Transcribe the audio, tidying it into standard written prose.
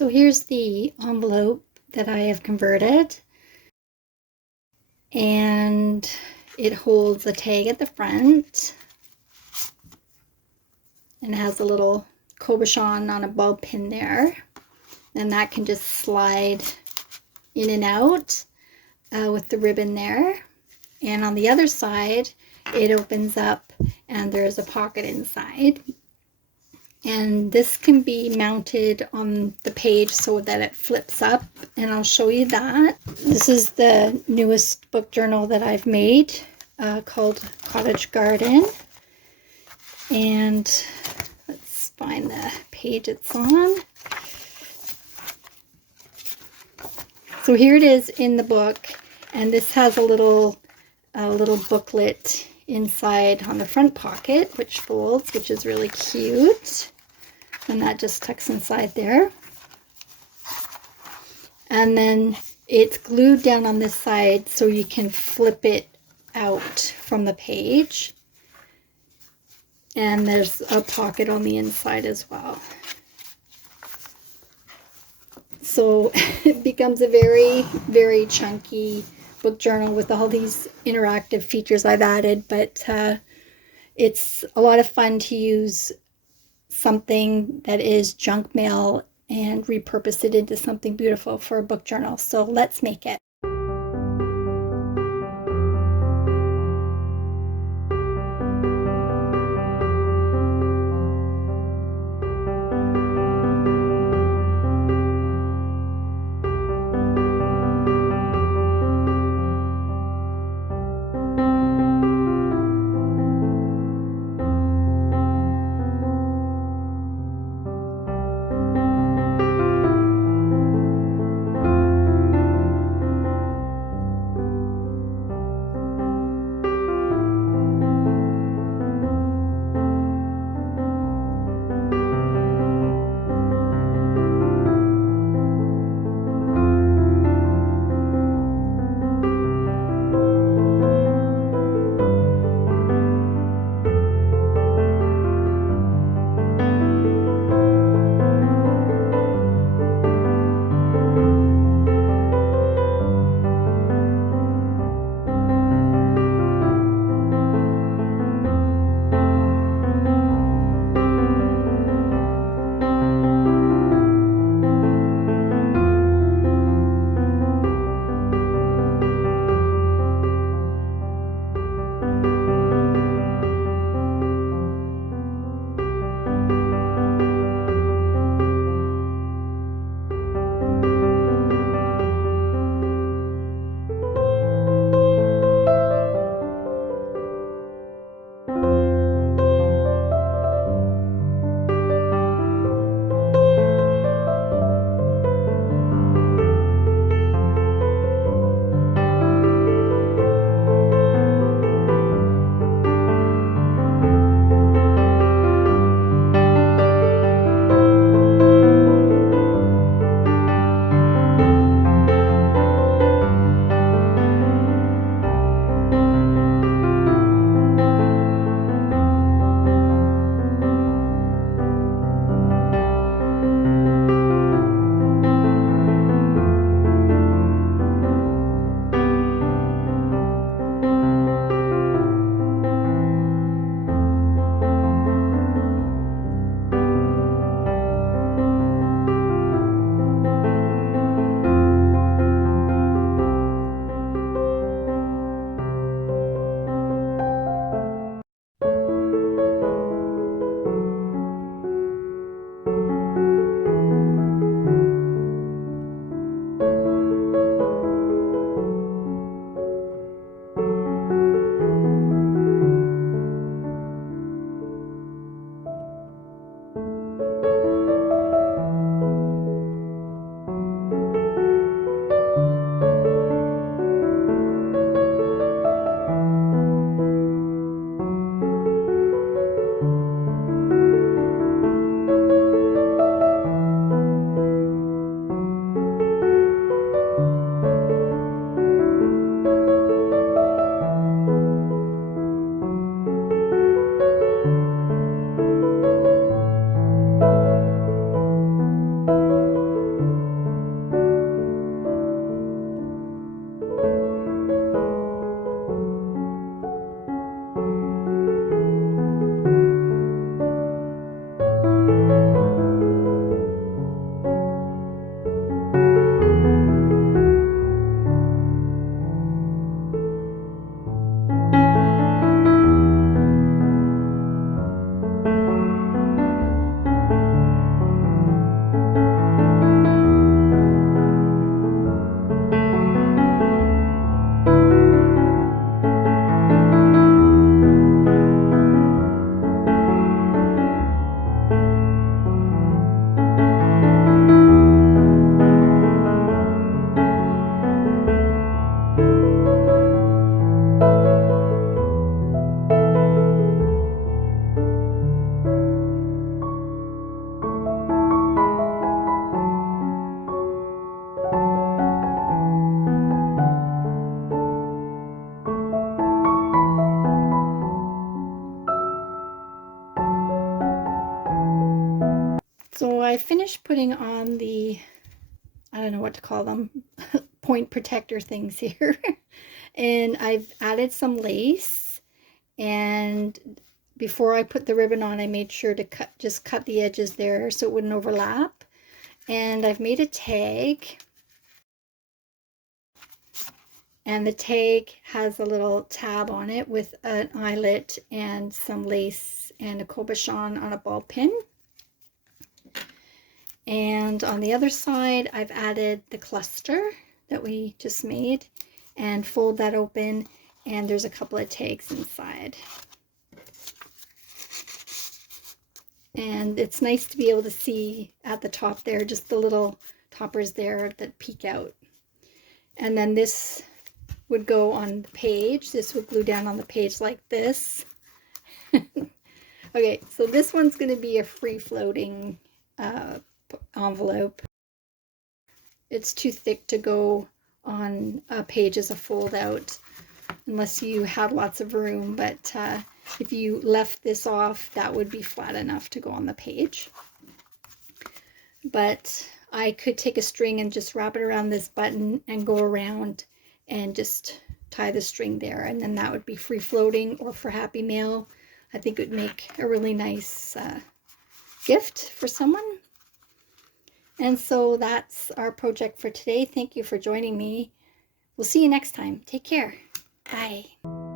So here's the envelope that I have converted, and it holds a tag at the front and has a little cabochon on a bulb pin there, and that can just slide in and out with the ribbon there. And on the other side it opens up and there's a pocket inside, and this can be mounted on the page so that it flips up, and I'll show you that. This is the newest book journal that I've made called Cottage Garden, and let's find the page it's on. So here it is in the book, and this has a little booklet inside on the front pocket, which folds, which is really cute, and that just tucks inside there. And then it's glued down on this side so you can flip it out from the page, and there's a pocket on the inside as well. So it becomes a very, very chunky book journal with all these interactive features I've added, but it's a lot of fun to use something that is junk mail and repurpose it into something beautiful for a book journal. So let's make it. So I finished putting on the, I don't know what to call them, point protector things here. And I've added some lace, and before I put the ribbon on, I made sure to just cut the edges there so it wouldn't overlap. And I've made a tag, and the tag has a little tab on it with an eyelet and some lace and a cabochon on a ball pin. And on the other side, I've added the cluster that we just made, and fold that open, and there's a couple of tags inside. And it's nice to be able to see at the top there, just the little toppers there that peek out. And then this would go on the page. This would glue down on the page like this. Okay, so this one's going to be a free-floating envelope. It's too thick to go on a page as a fold-out unless you had lots of room, but if you left this off, that would be flat enough to go on the page. But I could take a string and just wrap it around this button and go around and just tie the string there, and then that would be free floating, or for Happy Mail. I think it would make a really nice gift for someone. And so that's our project for today. Thank you for joining me. We'll see you next time. Take care. Bye.